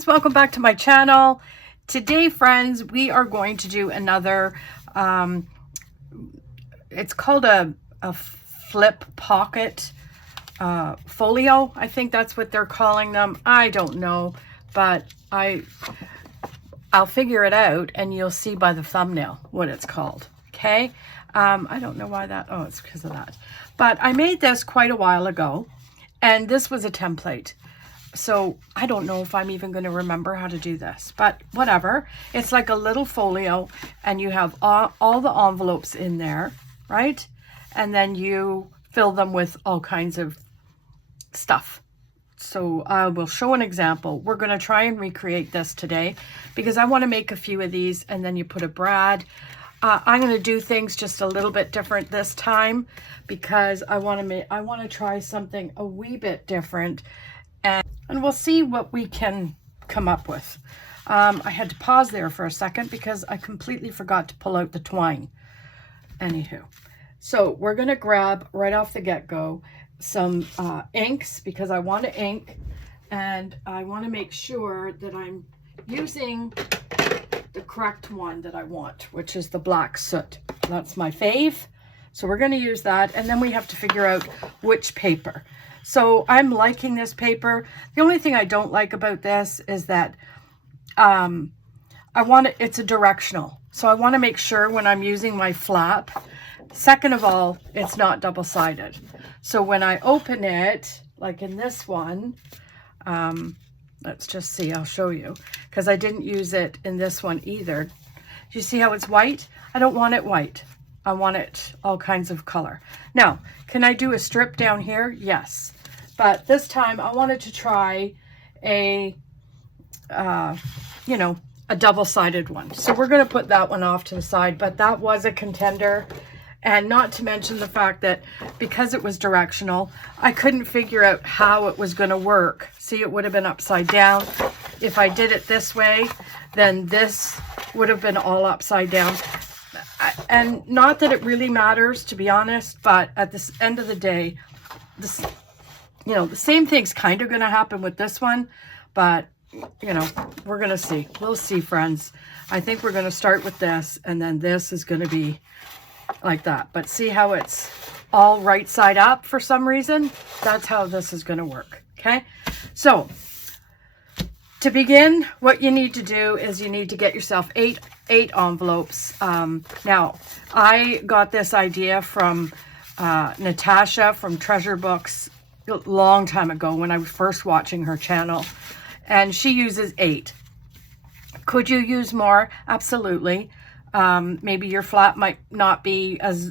friends, welcome back to my channel. Today, friends, we are going to do another, it's called a flip pocket folio. I think that's what they're calling them. I don't know, but I'll figure it out and you'll see by the thumbnail what it's called, okay? I don't know why that, oh, it's because of that. But I made this quite a while ago, and this was a template. So I don't know if I'm even going to remember how to do this, but whatever. It's like a little folio, and you have all the envelopes in there, right? And then you fill them with all kinds of stuff. So I will show an example. We're going to try and recreate this today because I want to make a few of these, and then you put a brad. I'm going to do things just a little bit different this time because I want to try something a wee bit different, and we'll see what we can come up with. I had to pause there for a second because I completely forgot to pull out the twine. Anywho, so we're going to grab right off the get-go some inks because I want to ink, and I want to make sure that I'm using the correct one that I want, which is the black soot. That's my fave. So we're going to use that, and then we have to figure out which paper. So I'm liking this paper. The only thing I don't like about this is that it's a directional. So I want to make sure when I'm using my flap, second of all, it's not double-sided. So when I open it, like in this one, let's just see, I'll show you, because I didn't use it in this one either. Do you see how it's white? I don't want it white. I want it all kinds of color. Now, can I do a strip down here? Yes. But this time I wanted to try a, a double-sided one. So we're going to put that one off to the side, but that was a contender. And not to mention the fact that because it was directional, I couldn't figure out how it was going to work. See, it would have been upside down. If I did it this way, then this would have been all upside down. And not that it really matters, to be honest, but at the end of the day, this, the same thing's kind of going to happen with this one, but, we're going to see. We'll see, friends. I think we're going to start with this, and then this is going to be like that. But see how it's all right side up for some reason? That's how this is going to work, okay? So, to begin, what you need to do is you need to get yourself eight envelopes. Now, I got this idea from Natasha from Treasure Books a long time ago when I was first watching her channel, and she uses 8. Could you use more? Absolutely. Maybe your flap might not be as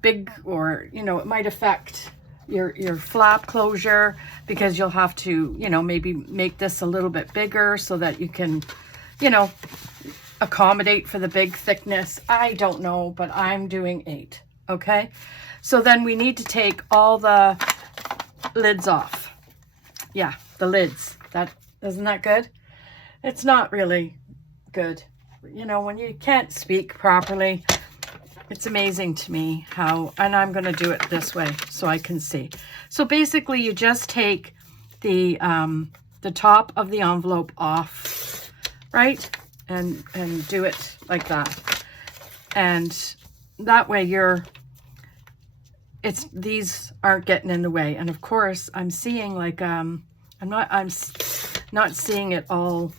big, or it might affect your flap closure, because you'll have to maybe make this a little bit bigger so that you can accommodate for the big thickness. I don't know, but I'm doing 8. Okay, so then we need to take all the lids off. Yeah, the lids. Isn't that good? It's not really good. When you can't speak properly, it's amazing to me how, and I'm going to do it this way so I can see. So basically you just take the top of the envelope off, right? And do it like that. And that way these aren't getting in the way. And of course I'm seeing like, I'm not seeing it all.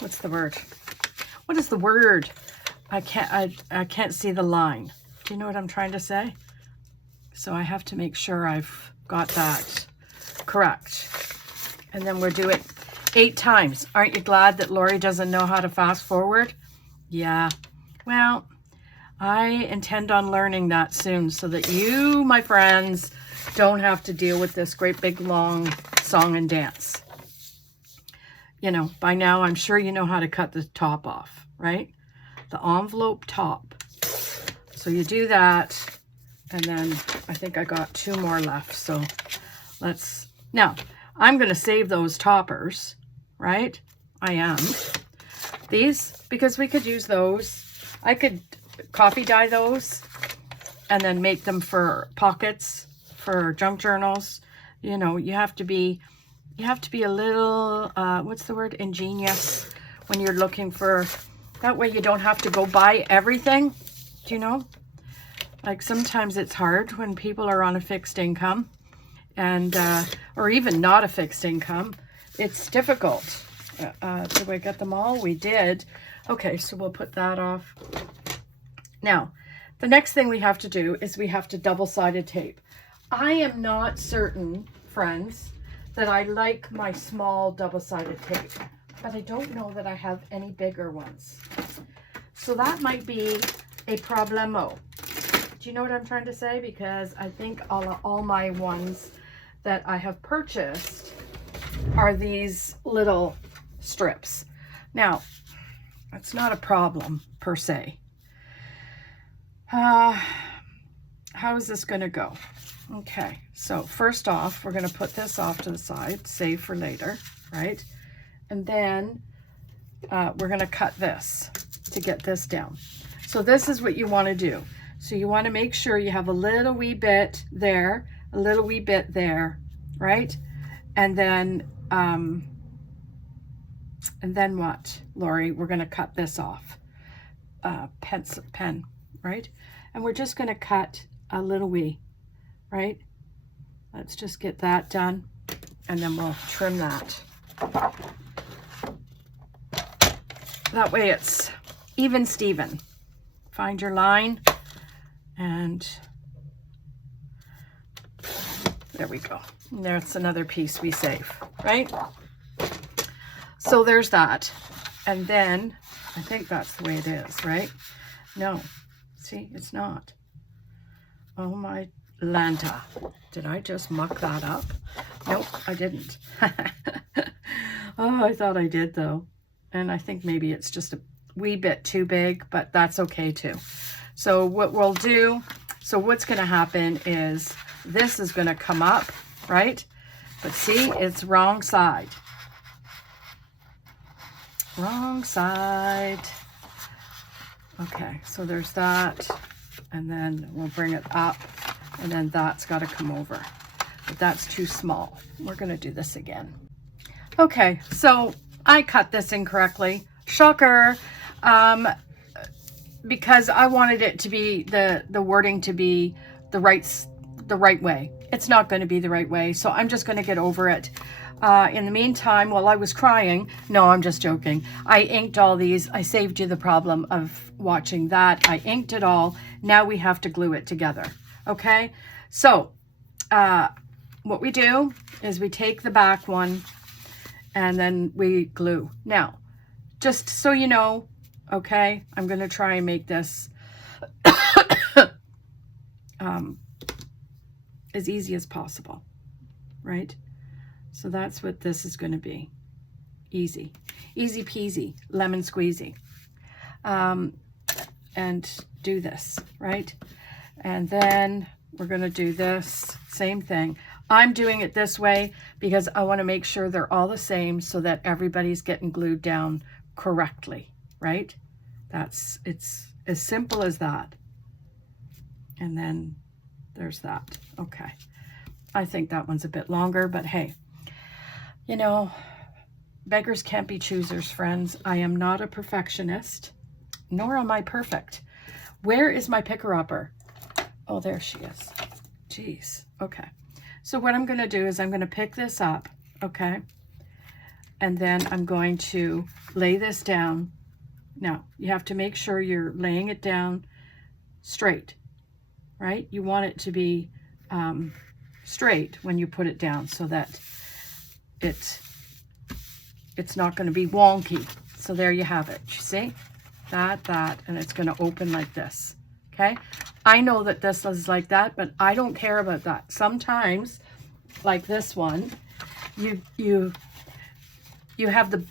What's the word? What is the word? I can't see the line. Do you know what I'm trying to say? So I have to make sure I've got that correct. And then we'll do it 8 times. Aren't you glad that Lori doesn't know how to fast forward? Yeah. Well, I intend on learning that soon so that you, my friends, don't have to deal with this great big long song and dance. By now I'm sure you know how to cut the top off, right? The envelope top. So you do that, and then I think I got 2 more left. So now I'm going to save those toppers, right? I am. These, because we could use those. I could coffee dye those and then make them for pockets, for junk journals. You know, you have to be a little, what's the word? Ingenious when you're looking for, that way you don't have to go buy everything. Do you know? Like sometimes it's hard when people are on a fixed income and, or even not a fixed income. It's difficult. Did we get them all? We did. Okay, so we'll put that off. Now, the next thing we have to do is we have to double-sided tape. I am not certain, friends, that I like my small double-sided tape, but I don't know that I have any bigger ones. So that might be a problemo. Do you know what I'm trying to say? Because I think all my ones that I have purchased are these little strips. Now, that's not a problem per se. How is this going to go? Okay, so first off, we're going to put this off to the side, save for later, right? And then we're going to cut this to get this down. So this is what you want to do. So you want to make sure you have a little wee bit there, a little wee bit there, right? And then what, Lori? We're going to cut this off. Pen, right? And we're just going to cut a little wee, right? Let's just get that done, and then we'll trim that. That way it's even Steven. Find your line, and there we go. And there's another piece we save, right? So there's that. And then I think that's the way it is, right? No, see, it's not. Oh my Lanta. Did I just muck that up? Nope, I didn't. Oh, I thought I did though. And I think maybe it's just a wee bit too big, but that's okay too. So what we'll do, so what's going to happen is this is going to come up, right? But see, it's wrong side. Wrong side. Okay, so there's that. And then we'll bring it up. And then that's got to come over. But that's too small. We're going to do this again. Okay, so I cut this incorrectly. Shocker. Because I wanted it to be, the wording to be the right way. It's not going to be the right way, so I'm just going to get over it. In the meantime, while I was crying, no, I'm just joking. I inked all these. I saved you the problem of watching that. I inked it all. Now we have to glue it together. Okay, so what we do is we take the back one and then we glue. Now, just so you know, okay, I'm going to try and make this as easy as possible, right? So that's what this is going to be. Easy. Easy peasy, lemon squeezy. And do this, right? And then we're going to do this same thing. I'm doing it this way because I want to make sure they're all the same so that everybody's getting glued down correctly, right? It's as simple as that. And then there's that. Okay. I think that one's a bit longer, but hey, you know, beggars can't be choosers, friends. I am not a perfectionist, nor am I perfect. Where is my picker-upper? Oh, there she is. Jeez. Okay. So what I'm going to do is I'm going to pick this up, okay? And then I'm going to lay this down. Now, you have to make sure you're laying it down straight, right? You want it to be straight when you put it down so that it's not going to be wonky. So there you have it. You see? That, and it's going to open like this, okay? I know that this is like that, but I don't care about that. Sometimes, like this one, you have the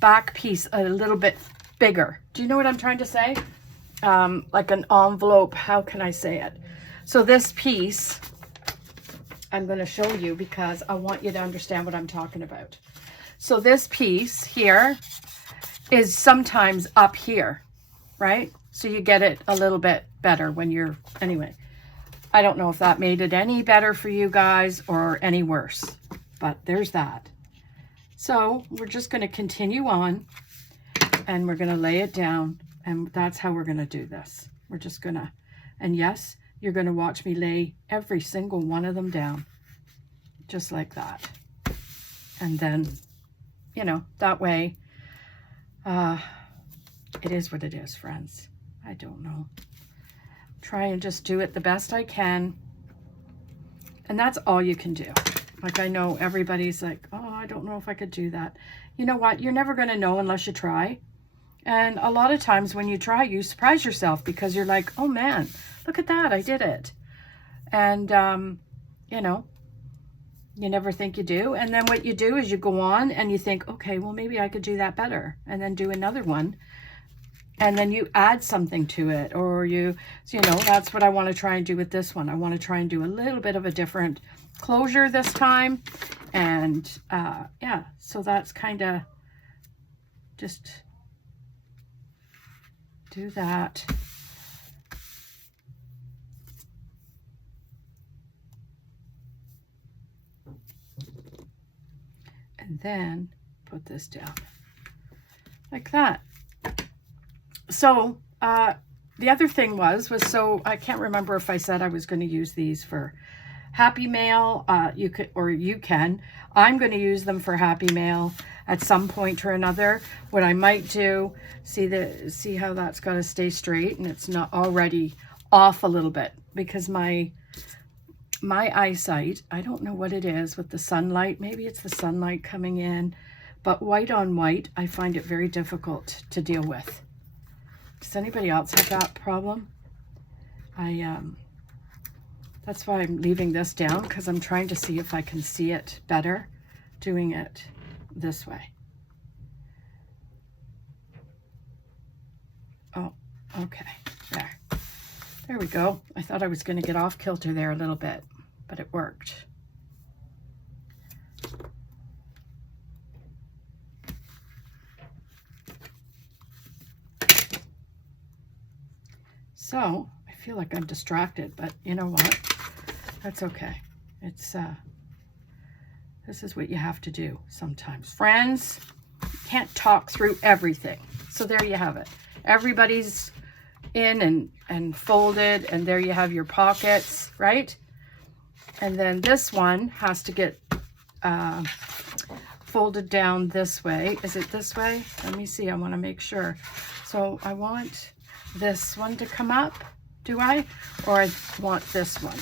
back piece a little bit bigger. Do you know what I'm trying to say? Like an envelope. How can I say it? So this piece, I'm going to show you because I want you to understand what I'm talking about. So this piece here is sometimes up here, right? So you get it a little bit better when you're, anyway. I don't know if that made it any better for you guys or any worse, but there's that. So we're just going to continue on, and we're going to lay it down, and that's how we're going to do this. We're just going to, and yes, you're going to watch me lay every single one of them down, just like that. And then, you know, that way, it is what it is, friends. I don't know. Try and just do it the best I can. And that's all you can do. Like, I know everybody's like, oh, I don't know if I could do that. You know what? You're never going to know unless you try. And a lot of times when you try, you surprise yourself because you're like, oh man, look at that. I did it. And, you know, you never think you do. And then what you do is you go on and you think, okay, well, maybe I could do that better. And then do another one. And then you add something to it, or you know, that's what I want to try and do with this one. I want to try and do a little bit of a different closure this time. And yeah, so that's kind of just do that. And then put this down like that. So the other thing was so I can't remember if I said I was going to use these for Happy Mail. You can. I'm going to use them for Happy Mail at some point or another. What I might do, see how that's got to stay straight and it's not already off a little bit, because my eyesight, I don't know what it is with the sunlight. Maybe it's the sunlight coming in, but white on white, I find it very difficult to deal with. Does anybody else have that problem? That's why I'm leaving this down, because I'm trying to see if I can see it better doing it this way. Oh, okay, there we go. I thought I was going to get off kilter there a little bit, but it worked. So I feel like I'm distracted, but you know what? That's okay. It's this is what you have to do sometimes. Friends, you can't talk through everything. So there you have it. Everybody's in and folded, and there you have your pockets, right? And then this one has to get folded down this way. Is it this way? Let me see. I want to make sure. So I want this one to come up, do I? Or I want this one.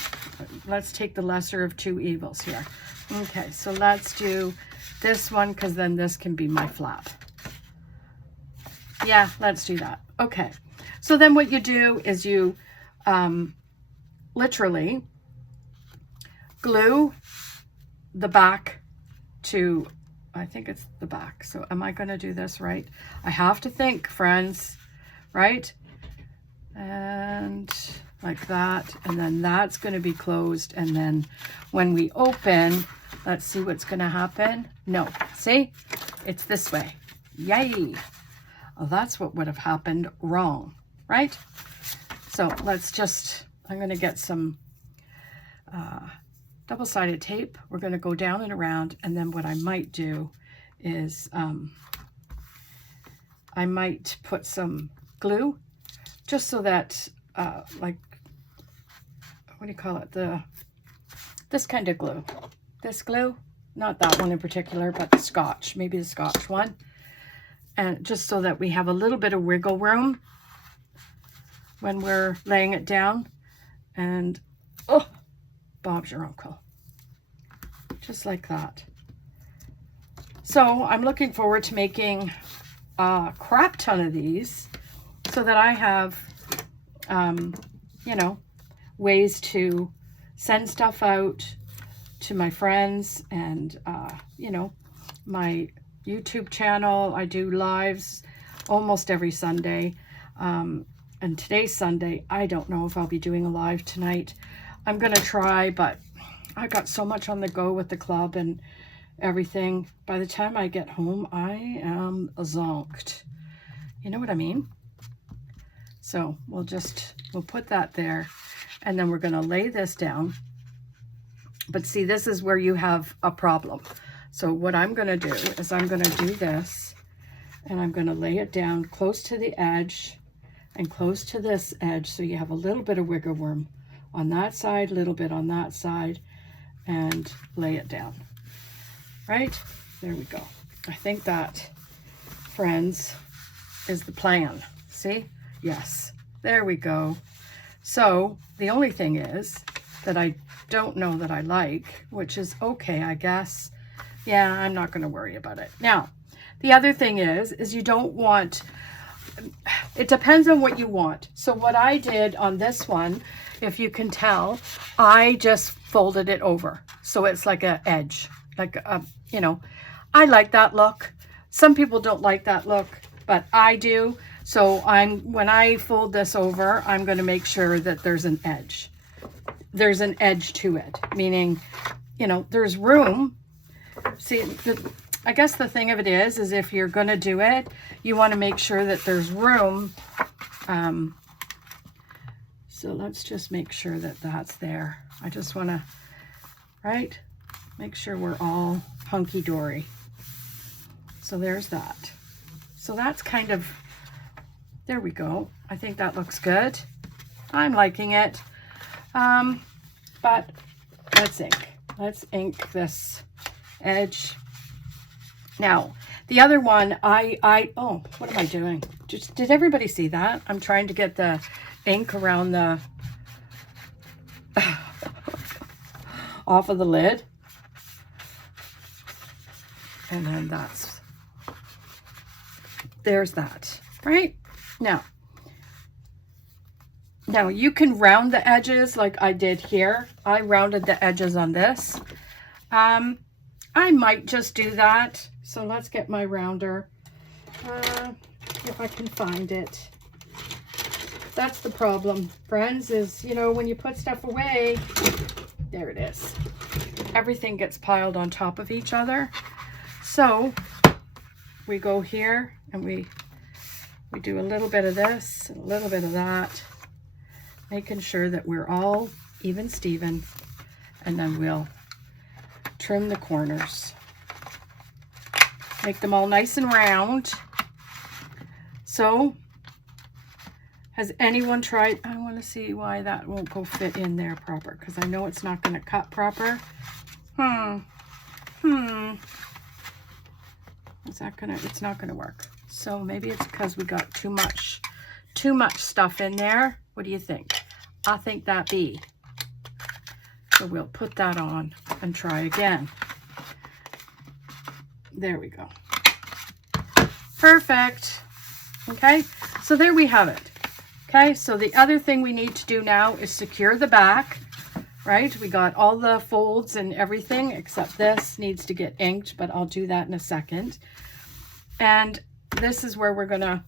Let's take the lesser of two evils here. Okay, so let's do this one, because then this can be my flap. Yeah, let's do that. Okay, so then what you do is you literally glue the back to, I think it's the back. So am I going to do this right? I have to think, friends, right? And like that, and then that's going to be closed, and then when we open, let's see what's going to happen. No, see, it's this way. Yay. Oh, that's what would have happened wrong, right? So let's just, I'm going to get some double-sided tape. We're going to go down and around, and then what I might do is I might put some glue, just so that, like, what do you call it? This kind of glue. This glue, not that one in particular, but the Scotch, maybe the Scotch one. And just so that we have a little bit of wiggle room when we're laying it down. And, oh, Bob's your uncle. Just like that. So I'm looking forward to making a crap ton of these, so that I have, you know, ways to send stuff out to my friends, and, you know, my YouTube channel. I do lives almost every Sunday. And today's Sunday. I don't know if I'll be doing a live tonight. I'm going to try, but I got so much on the go with the club and everything. By the time I get home, I am zonked. You know what I mean? So we'll put that there. And then we're going to lay this down. But see, this is where you have a problem. So what I'm going to do is I'm going to do this, and I'm going to lay it down close to the edge and close to this edge, so you have a little bit of wiggle room on that side, a little bit on that side, and lay it down. Right? There we go. I think that, friends, is the plan. See? Yes. There we go. So the only thing is that I don't know that I like, which is okay, I guess. Yeah, I'm not going to worry about it. Now, the other thing is you don't want, it depends on what you want. So what I did on this one, if you can tell, I just folded it over. So it's like an edge, like a, you know, I like that look. Some people don't like that look, but I do. So when I fold this over, I'm going to make sure that there's an edge. There's an edge to it, meaning, you know, there's room. See, I guess the thing of it is if you're going to do it, you want to make sure that there's room. So let's just make sure that that's there. I just want to, right, make sure we're all hunky-dory. So there's that. So that's kind of, there we go. I think that looks good. I'm liking it. But let's ink. Let's ink this edge. Now, the other one, oh, what am I doing? Did everybody see that? I'm trying to get the ink around the, off of the lid. And then there's that, right? Now you can round the edges like I did here. I rounded the edges on this. I might just do that. So let's get my rounder, if I can find it. That's the problem, friends, is, you know, when you put stuff away, there it is. Everything gets piled on top of each other. So we go here and we do a little bit of this and a little bit of that, making sure that we're all even Steven, and then we'll trim the corners. Make them all nice and round. So, has anyone tried, I want to see why that won't go fit in there proper, because I know it's not going to cut proper. It's not gonna work. So maybe it's because we got too much stuff in there. What do you think? I think that be. So we'll put that on and try again. There we go. Perfect. Okay, so there we have it. Okay, so the other thing we need to do now is secure the back, right? We got all the folds and everything except this needs to get inked, but I'll do that in a second. And this is where we're gonna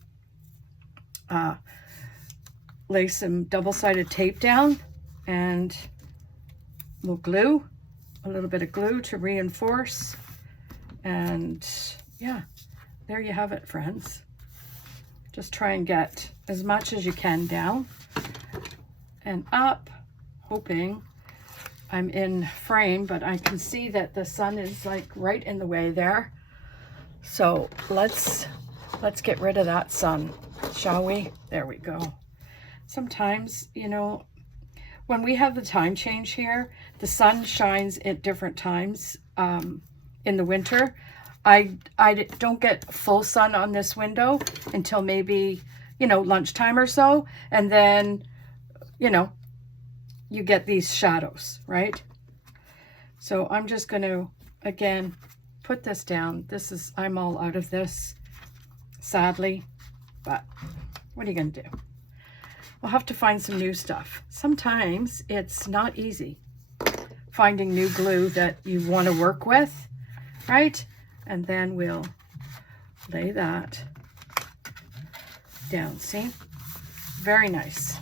lay some double-sided tape down, and we'll glue, a little bit of glue to reinforce. And yeah, there you have it, friends. Just try and get as much as you can down and up, hoping I'm in frame, but I can see that the sun is like right in the way there. So let's get rid of that sun, shall we? There we go. Sometimes, you know, when we have the time change here, the sun shines at different times in the winter. I don't get full sun on this window until maybe, you know, lunchtime or so. And then, you know, you get these shadows, right? So I'm just going to, again, put this down. I'm all out of this, sadly, but what are you going to do? We'll have to find some new stuff. Sometimes it's not easy finding new glue that you want to work with, right? And then we'll lay that down. See? Very nice.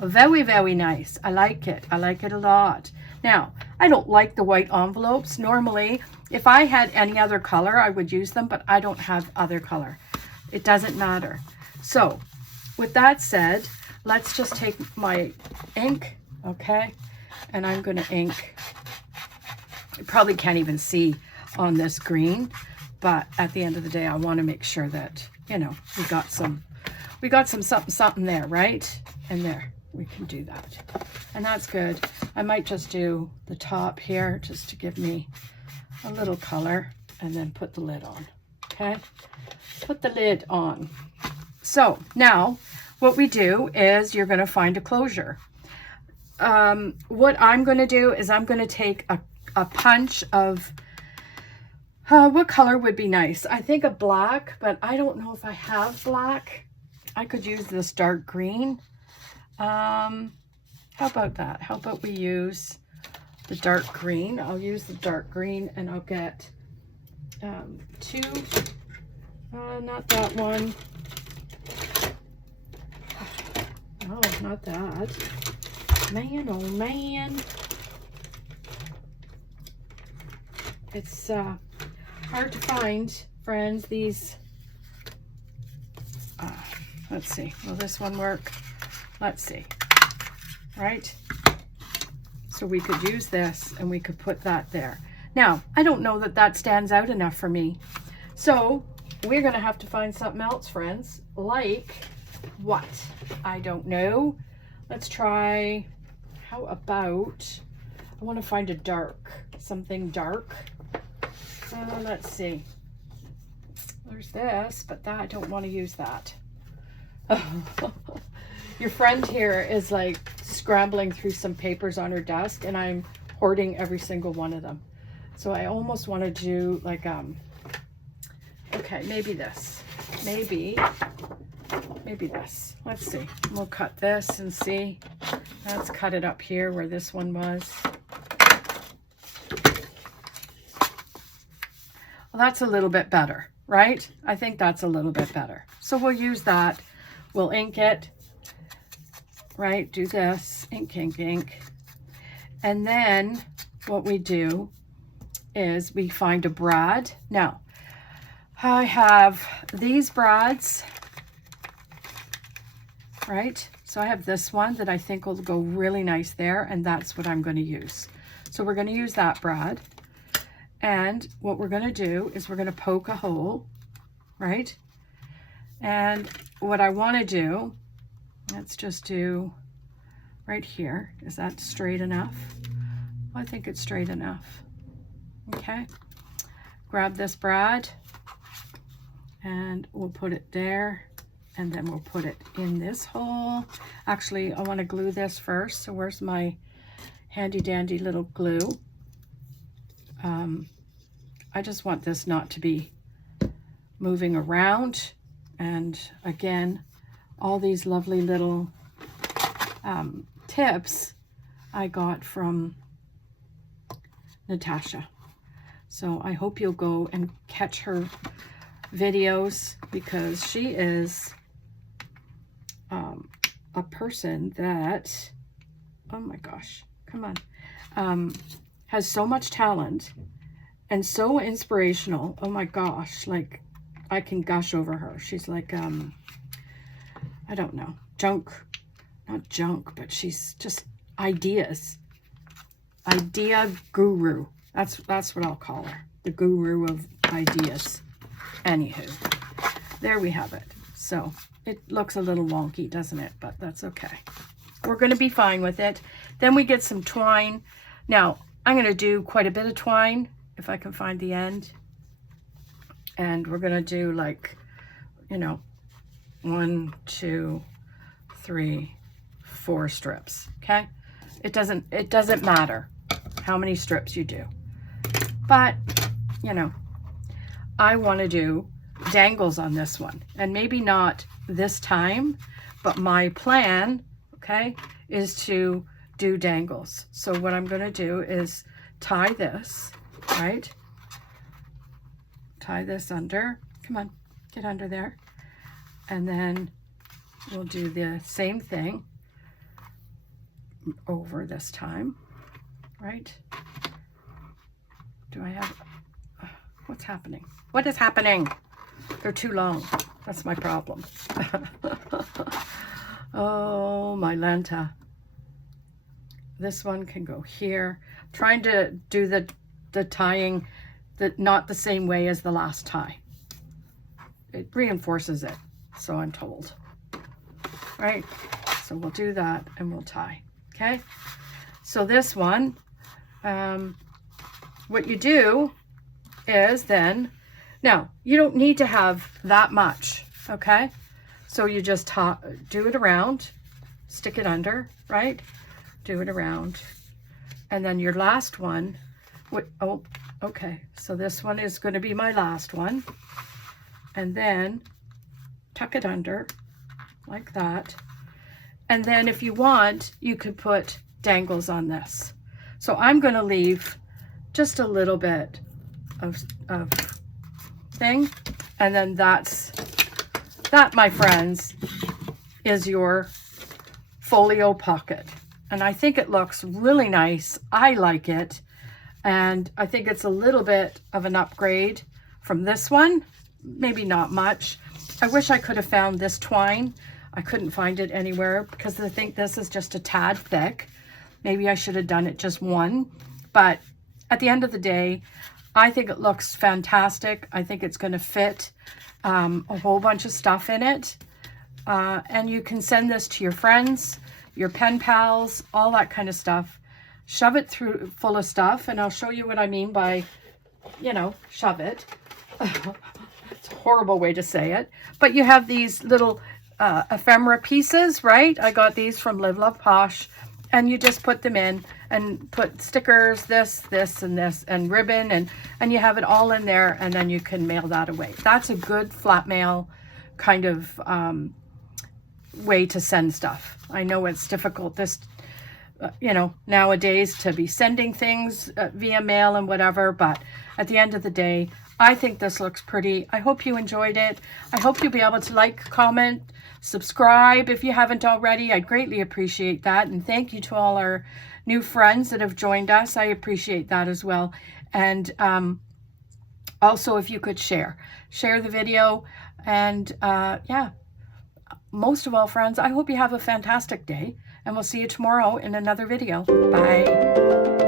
Very, very nice. I like it. I like it a lot. Now, I don't like the white envelopes. Normally, if I had any other color, I would use them, but I don't have other color. It doesn't matter. So, with that said, let's just take my ink okay? And I'm going to ink. You probably can't even see on this green, but at the end of the day, I want to make sure that, you know, we got some something there, right? And there, we can do that. And that's good. I might just do the top here just to give me a little color, and then put the lid on, okay? Put the lid on. So now what we do is you're going to find a closure. What I'm going to do is I'm going to take a punch of, what color would be nice? I think a black, but I don't know if I have black. I could use this dark green. How about that? How about we use the dark green? I'll use the dark green, and I'll get two, not that one. Oh, not that. Man, oh man. It's hard to find, friends, these. Let's see, will this one work? Let's see, right? So we could use this, and we could put that there. Now, I don't know that that stands out enough for me. So we're gonna have to find something else, friends. Like what? I don't know. Let's try, how about, I wanna find a dark, something dark. Let's see. There's this, but that, I don't wanna use that. Your friend here is like scrambling through some papers on her desk, and I'm hoarding every single one of them. So I almost want to do like, okay, maybe this, maybe this. Let's see. We'll cut this and see. Let's cut it up here where this one was. Well, that's a little bit better, right? I think that's a little bit better. So we'll use that. We'll ink it, right? Do this, ink, ink, ink. And then what we do is we find a brad. Now, I have these brads, right? So I have this one that I think will go really nice there, and that's what I'm going to use. So we're going to use that brad. And what we're going to do is we're going to poke a hole, right? And what I want to do, let's just do right here. Is that straight enough? I think it's straight enough. Okay. Grab this brad, and we'll put it there, and then we'll put it in this hole. Actually, I want to glue this first. So where's my handy dandy little glue? I just want this not to be moving around. And again, all these lovely little tips I got from Natasha. So I hope you'll go and catch her videos, because she is a person that, oh my gosh, come on, has so much talent and so inspirational. Oh my gosh, like, I can gush over her. She's like, I don't know, not junk, but she's just ideas. Idea guru. That's what I'll call her. The guru of ideas. Anywho, there we have it. So it looks a little wonky, doesn't it? But that's okay. We're going to be fine with it. Then we get some twine. Now, I'm going to do quite a bit of twine, if I can find the end. And we're going to do like, you know, 1, 2, 3, 4 strips. Okay. It doesn't matter how many strips you do, but you know, I want to do dangles on this one, and maybe not this time, but my plan, okay, is to do dangles. So what I'm going to do is tie this, right? Tie this under. Come on, get under there. And then we'll do the same thing over this time, right? Do I have, what's happening? What is happening? They're too long. That's my problem. Oh, my Lanta. this one can go here. Trying to do the tying not the same way as the last tie. It reinforces it, so I'm told. Right? So we'll do that and we'll tie. Okay? So this one, what you do is then, now you don't need to have that much, okay? So you just do it around, stick it under, right? Do it around. And then your last one, oh, okay. So this one is going to be my last one. And then tuck it under like that. And then if you want, you could put dangles on this. So I'm going to leave just a little bit of thing. And then that, my friends, is your folio pocket. And I think it looks really nice. I like it. And I think it's a little bit of an upgrade from this one. Maybe not much. I wish I could have found this twine. I couldn't find it anywhere because I think this is just a tad thick. Maybe I should have done it just one. But at the end of the day, I think it looks fantastic. I think it's going to fit a whole bunch of stuff in it. And you can send this to your friends, your pen pals, all that kind of stuff. Shove it through full of stuff. And I'll show you what I mean by, you know, shove it. It's a horrible way to say it. But you have these little ephemera pieces, right? I got these from Live Love Posh. And you just put them in and put stickers, this, and this, and ribbon, and you have it all in there, and then you can mail that away. That's a good flat mail kind of way to send stuff. I know it's difficult you know, nowadays to be sending things via mail and whatever, but at the end of the day, I think this looks pretty. I hope you enjoyed it. I hope you'll be able to like, comment, subscribe if you haven't already. I'd greatly appreciate that. And thank you to all our new friends that have joined us. I appreciate that as well. And also, if you could share the video. And yeah, most of all, friends, I hope you have a fantastic day. And we'll see you tomorrow in another video. Bye.